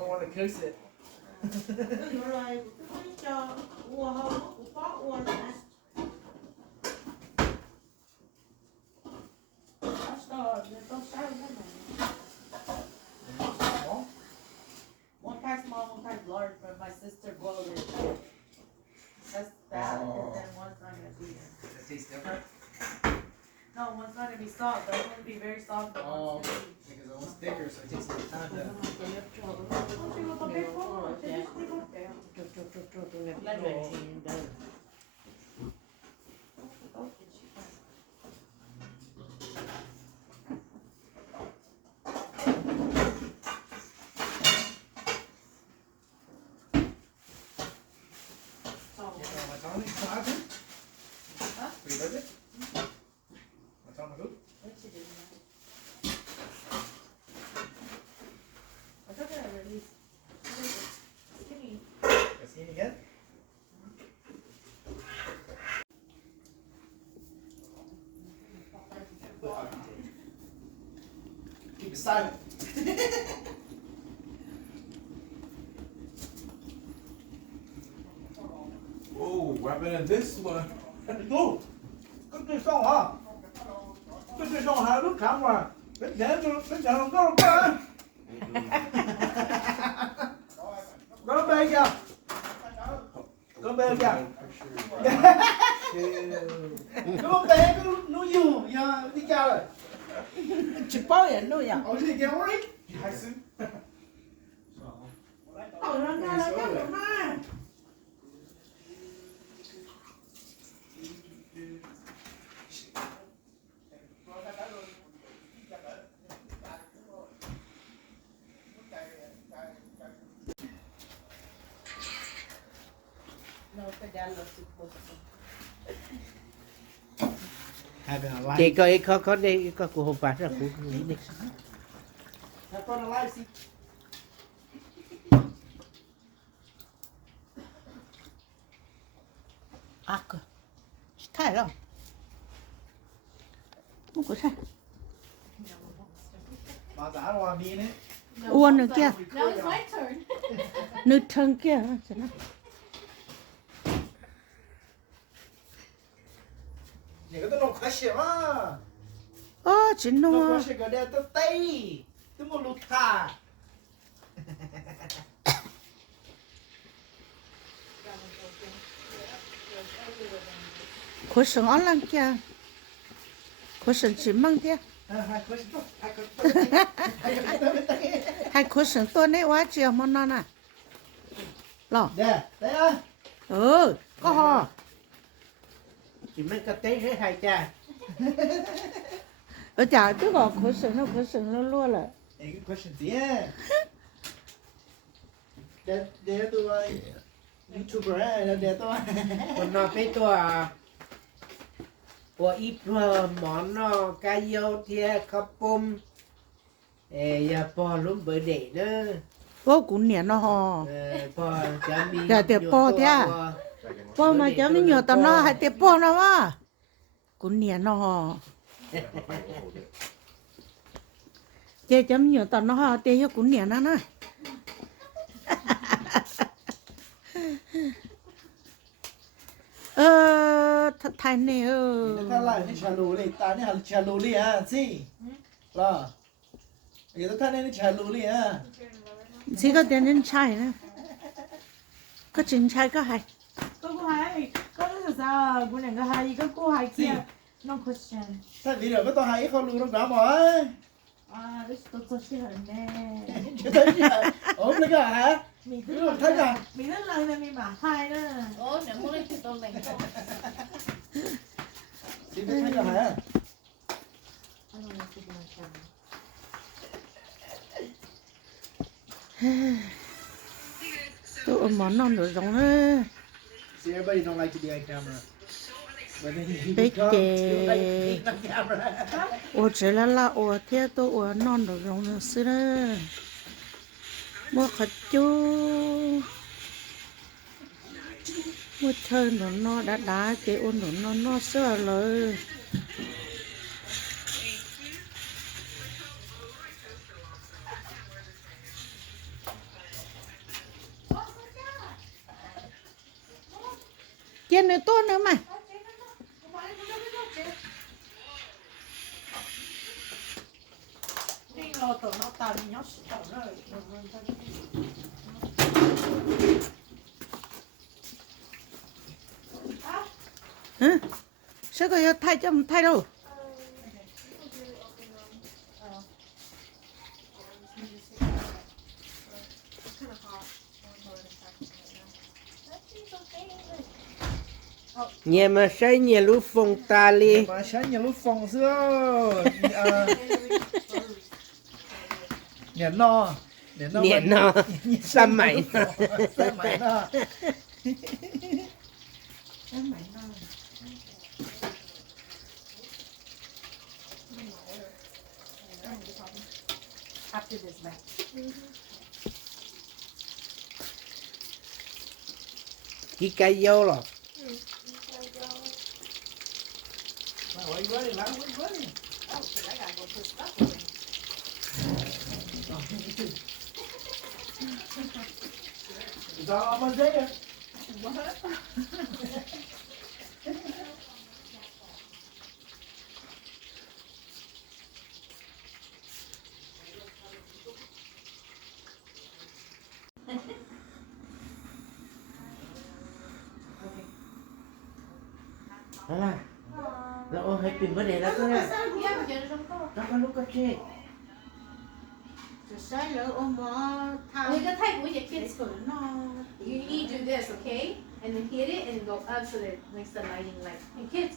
don't want to curse it. One pack small, one pack large, but my sister boiled it. That's that, and then one's not gonna be. Does it taste different? No, one's not gonna be soft. The other one's gonna be very soft. The one's gonna be. Because it was thicker, so it tastes like Honda. Keep it silent. Oh, wrapping in this one. Go. Cái cây sông hả? Cái cây sông hả? Lúc khám mà. Bên nhà nó có cái. Có bê kìa. Có bê kìa. Có bê nó nhiều giờ đi cao rồi. Chỉ bao nhiêu nữa vậy? Ở đây kéo đấy. Hai xứ. Ở đây là cái gì mà? Chị có đây có của hộp bát ra của lý lịch. À cơ, thay rồi. Không có thay. Bà giả là mi đấy. Uống nữa kia, Now it's my turn. nước thân kia. Này cái nó khó xỉa mà. Chính Nó nó. khó xỉa cái đây tôi tay. Tôi muốn lụt thả. Khối sống ón lăng kia. Khối sống chỉ măng kia. Hai khối sống tôi này quá chiều mà nó nè. Lọ. Đây, đây á. Có hò. Chỉ mấy cái tế hết hai cha. Chả tức là khối sống nó luôn là. Hey, good question. Yeah. Để tôi YouTuber á, để tôi. Còn nó phải tôi của ít món nó cá dâu thia khắp bông. Giờ bò luôn bởi để nữa. Cũng nè nó hò. Bò chả mi. Dạ tiệp bò thia. Bò mà chả mi nhiều tao nó hay tiệp bò nó mà. Cũng nè nó hò. Chê chả mi nhiều tao nó hò tiệp cũng nè nó nè. Thay nè Ta lại đi trả lù đi, ta đi trả lù đi à, gì? Là. Giờ ta nên trả lù đi à. Chỉ có tiền nên chai nữa. Có chính chai có hay. Có hai, có là sao? Bữa nay có hai, có hai kia. No question. Ta vì rồi có tao hay không lù đâu cả mà. À, this is so shit, man. Ốm đấy cả hả? Mình Cái rất đồ thấy à? mình rất lời là mình bảo hai đó. Ồ, nếu muốn thì tôi lấy thôi. Chị biết thấy là hả? Tôi ôm món non rồi giống nữa. See, everybody don't like to be on camera. But then you Big become, you like day. being on camera. Ủa chỉ là ủa thế tôi ủa non rồi giống nữa xưa đó. Mua khát chú. Mua chơi nó đã cái ôn nó xưa rồi. Trên này tốt nữa mà. Nên lo tưởng nó tao đi nhóc sợ rồi. Hả? Sao có thay chồng thay đâu? Nhà mà xây nhà lũ phong ta li. Mà sáng nhà lúc phòng xưa. Nhà no. Nhà nó. Sa mày nó. Sa mày nó. After this back. Cái cây dâu rồi. Why you running? Why you running? Oh shit, I gotta go put stuff away. It's all almost there. Đó là ô happy birthday đó cơ nha. Yeah, mà giờ nó không có. Đó có lúc có chê. Sai lỡ ôm bó thao. We're gonna type with your kids phone. You need to do this, okay? And then hit it and go up so that it makes the lighting light. Hey kids,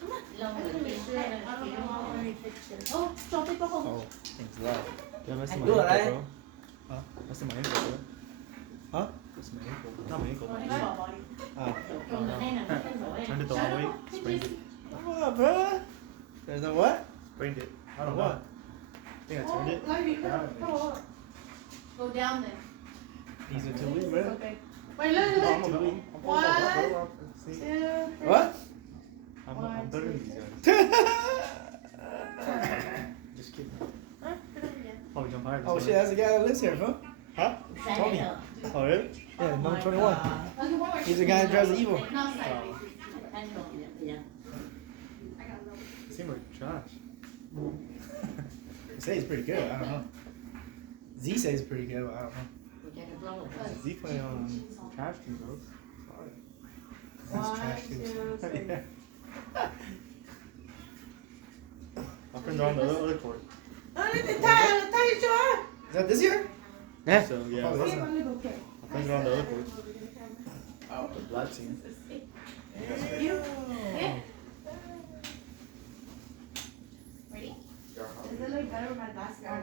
come on. Oh, drop it, go home. Oh, thanks a lot. Yeah, that's Anh my đưa ở đây. ankle, bro. Huh? That's my ankle, bro. Huh? That's my ankle. Not my ankle. My leg. Turned it the wrong way. Sprained it. Come on, bro. There's a what? Sprained it. I don't What? know. I think I turned it. Go down there. He's a two week, bro. Okay. Quay lên lên. I'm a One, See? What? I'm better than these guys. Just kidding. Probably jump higher. Oh shit, that's the guy that lives here, huh? Huh? Tony. Oh, really? Yeah, number 21. Okay, one more. He's the guy that drives the Evo. Not sideways. They seem like trash. They say he's pretty good. I don't know. Z says he's pretty good, but I don't know. Is he playing on trash team, bro? Sorry. He's trash too. Yeah. My friends are on the other court. Thay cho. Is that this year? Nè. So, yeah. Oh, that's not. My friends are on the other court. Oh, The black team. You? Yeah. Ready? Is it like better with my last guy?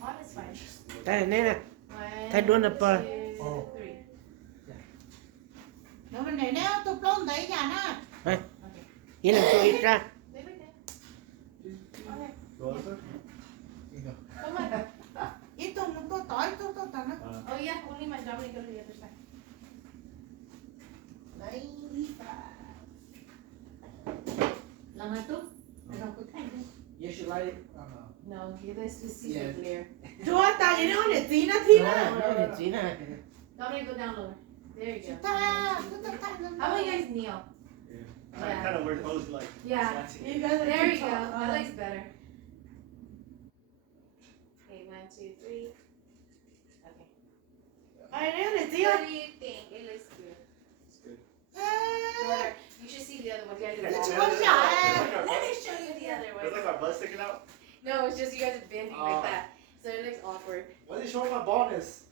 One is fine. Đây nè nè. One, Thay đuôi nè bờ. two, three. Nó bên này nè, tôi plong thấy nhà nó. Vậy là tôi ít ra. Leave it there. Go over there? Come on. Ít tôi nó tỏi tôi tao nó. Oh yeah, only my job to go to the other side. Đấy. Làm hai tốt. You should light it. No, this is super Yeah. clear. Chúa ta vậy nó để tí nó thi nó. Nó Để tí nó. Dominic, go down lower. There you go. Ta How about you guys kneel? Yeah. Kind of weird pose, like. Yeah. You guys are There too you go. tall. That looks better. Okay, 1, 2, 3. Okay. Ai đấy để tí What không? do you think? It looks good. It's good. Better. You should see the other one. You guys It's are one shot. Let me show you the other There's one. like our butt sticking out. No, it's just you guys are bending like that. So it looks awkward. Why are they showing my baldness?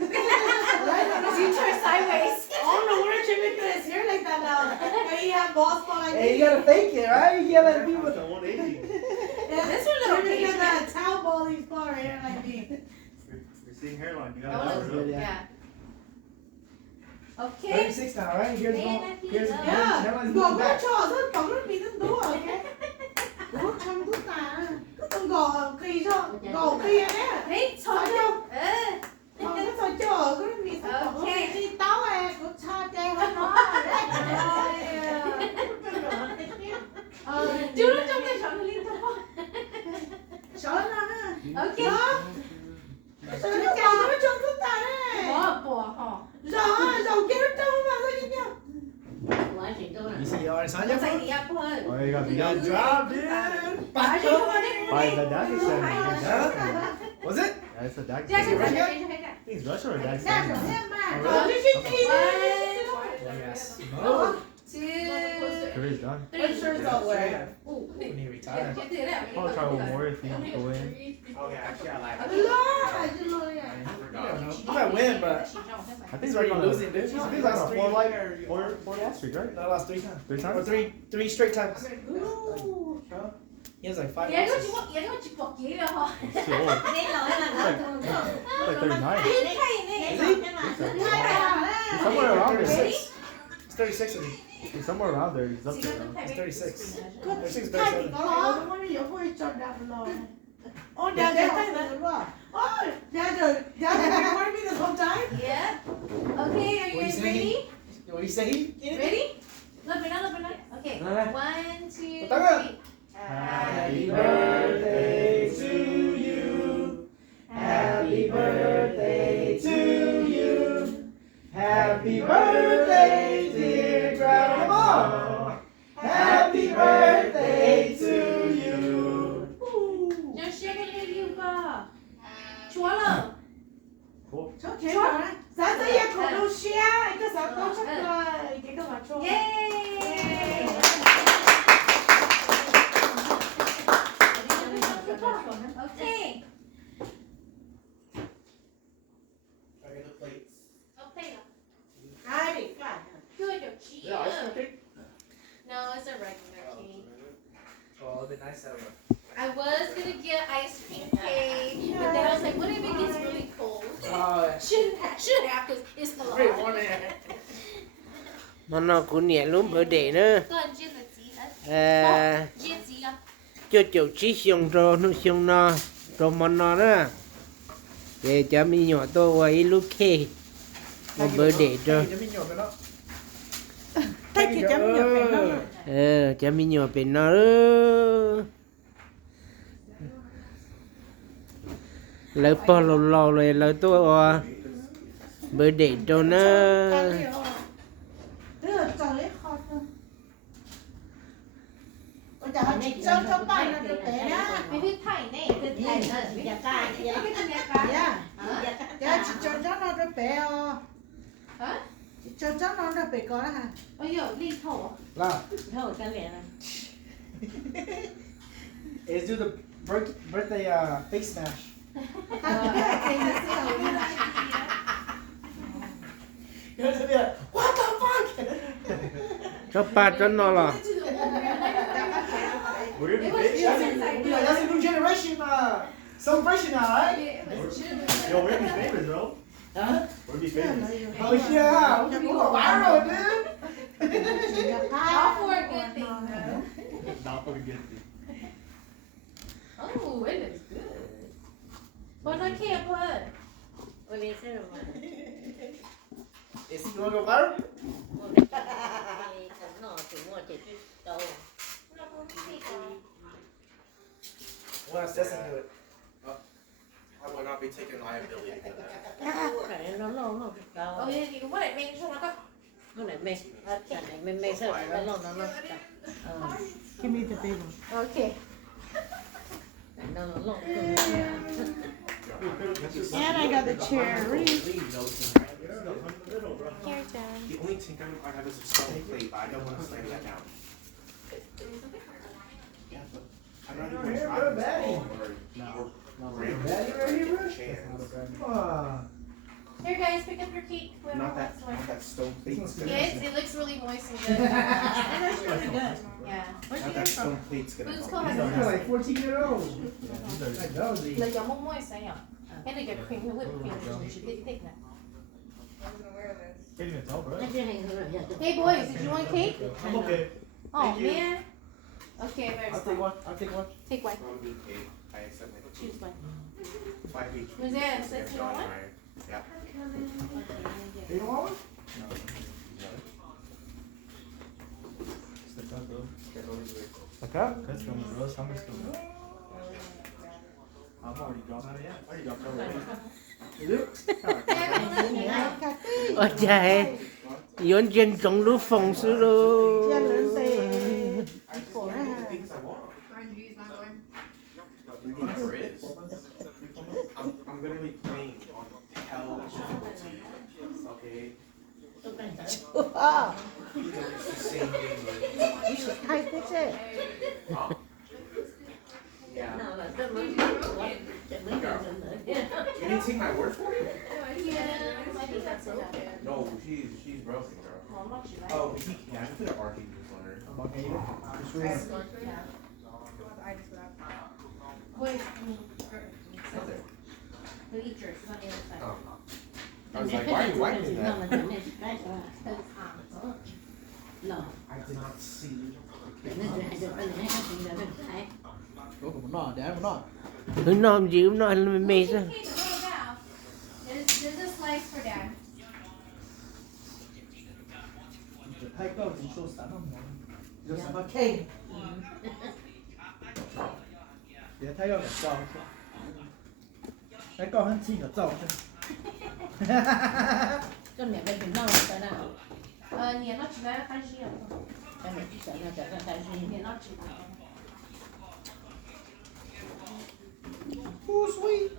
You turn sideways. Oh no wonder Jimmy put his hair like that now. And he had bald spot like Hey, you gotta fake it, right? You can't let people. That's a 180. Yeah, This one little Jimmy occasion. got that towel balding spot right here like me. You're seeing hairline. You Oh, gotta looks cover it good. up. Yeah. Okay. 36 now, right? Here's Man, one. I feel Here's love. Yeah. Everyone's Gò moving có back. trò rất có rất bị rất đúng rồi. Ủa trong thuốc tà. Cứ từng gò kỳ cho. Gò kỳ đấy. Hey, Sao Tom. đâu? Gò cái sao chờ cứ bị sao có Okay. đi táo à. Có cha cha không nó. Chú nó trong cái chọn liên tục. Sợ nó ha. Okay. Sợ nó chồng nó trong thuốc tà đấy. Bỏ hả? Rồi kia nó trong mà sao chứ nhá. You see the artist on Nó dạy đi áp hơn. Oh, you got the Good young. job, dude. Bà đi không đi. Why the dad is standing? Huh? Was it? That's the dad. Ra standing. ra ra ra. I think it's Russia or dad Ra standing. rồi em mà. Oh, Rồi really? cái gì Yes. One, two, Career's done. three. shirts I'll wear? When he retired. Chị tự đấy. I'll try one more if you go in. Okay, actually, I like it. Lord, you know I that. don't know. You might win, but I think he's it's already like on a, losing, dude. I think He's it's like lost on a four loss streak, right? No, I lost 3 times. 3 Or times? three straight times. Ooh. He has like 5 얘가 losses. 지금 얘가 지금 벗기려 하. It's too old. It's like 39. 이 He's somewhere around there. 36. He's 36 of me. He's somewhere around there. He's up there. He's 36. 36, Thay 37. có lo, nó mới hiểu vui cho đạp lò. Ôi, đạp đạp tay này đúng không? Ôi, đạp rồi, đạp rồi, what do you mean this whole time? Yeah. Okay, are you guys ready? What do you say? Ready? Look it up, look it up. Okay. Alright. 1, 2, Tara. 3. Happy birthday to you. Happy birthday to you. Happy birthday, dear Grandma. Happy birthday to you. Now shake it with you go. Chúa Cool. Cho thế rồi. Giá tới giờ còn đâu share, cái sao có chắc là cái cái mà cho. Yay! Okay. Sorry, the plates. Okay. Ai bị cả. Good, your cheese. Yeah, ice cream cake. No, it's a regular cake. Oh, it'd be nice to have I was gonna get ice cream cake, but then I was like, what if it gets really cold? Should have, because it's the It's pretty warm in here. Mà nó cũng nhẹ luôn bữa để nữa. Toàn chiên là gì đó? À, Chiên gì à? cho chỗ chỉ xong rồi nó xong nó rồi mà nó đó. Để cho mình nhỏ to vậy lúc kê. Một bữa để rồi. Tay kia chấm nhập về nó. Cho mình nhỏ bên nó đó. Lỡ bỏ lò lò rồi lỡ tôi bữa để cho nó. Tức là cho lấy kho thôi. Ôi trời ơi, cho bài là được bé đó. ไม่ได้ไถ่แน่คือไถ่เลยไม่ได้ไถ่ไม่ได้เป็นยากา Dạ. Dạ, chị cho nó được bé à. Hả? Chị cho nó được bé có đó hả? Ôi dồi, ly thổ. Là. Is do the birthday face smash. You're gonna be like, what the fuck? Cho ba cho nó là. We're gonna be It was big. just inside. That's a new generation celebration now, right? It was Yo, we're gonna be famous, bro. Huh? We're gonna be famous. Oh yeah, we go viral, dude. all for a good thing, though. Not for the good thing. Oh, it looks good. But I can't put. Is he gonna go viral? What else doesn't do it? I will not be taking liability for that. Oh, yeah, you want it, make sure I got. Give me the big one. Okay. And I got the cherry. The only tinkering I have is a stone plate, but I don't want to slam that down. Yeah, but I'm not even trying to Here, guys, pick up your cake. Whoever Not wants one. that stone plate's gonna Kids, it looks really moist and good. That's pretty good. Yeah. Where'd she Not get that it from? stone plate's gonna Food's help. cold. You're like 14-year-old. These are Like nosy. Like your moist, I know. And they get cream, whipped cream. Take that. can't even tell, bro. Hey boys, did you want cake? I'm okay. Oh man. Okay, very I'll take one. I'll take one. Take one. I want to be cake. I accept my Choose one. 5 each. Was there a sense you want one? Yeah. You don't want one? No. Step up, bro. Acá? Let's go, bro. Summer's coming. I'm already gone. I already got covered. Ôi trời, yon dân trong lúc phòng sư lô. Chia lớn xe. Cổ này hả? I'm gonna be playing on television. Okay. It's the same game. You should type it in. Yeah. You didn't take my word for it? Yeah, I think that's enough. No, she's broken, girl. Well, not you, right? Oh, yeah, I put an arcade newsletter. Yeah. Boys, who eat yours? It's on the other side. Oh. I was like, why are you wiping that? I did not see. Hứa nòm dữ nó mê sao? There's a slice for dad. 太高级说啥那么有什么 K？ 别太高的照太高很近的照年到几来还是要。年到几来。 Too sweet.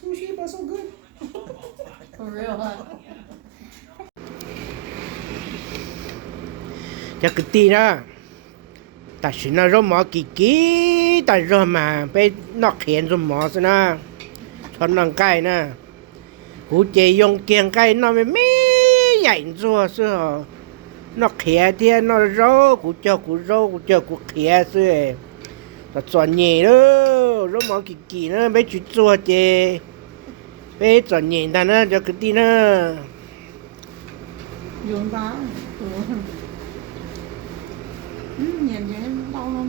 Too sweet but so good. For real, huh? Chắc cái tí đó. Ta chỉ nó rô mỏ kỳ kỳ. Ta rô mà bé nó khen rô mỏ sao nè. Cho nó cái nè. Hú chế dùng kiêng cái nó mới mê dạy rô sao. Nó khen thì nó rô. Cú cho cú khen sao. Ta chọn nhẹ đó. Rô mỏ kỳ kỳ nó bé chú chua chế. Bé chọn nhẹ ta nó cho cái tí nó. Dùng đó. Nhìn vậy đau không?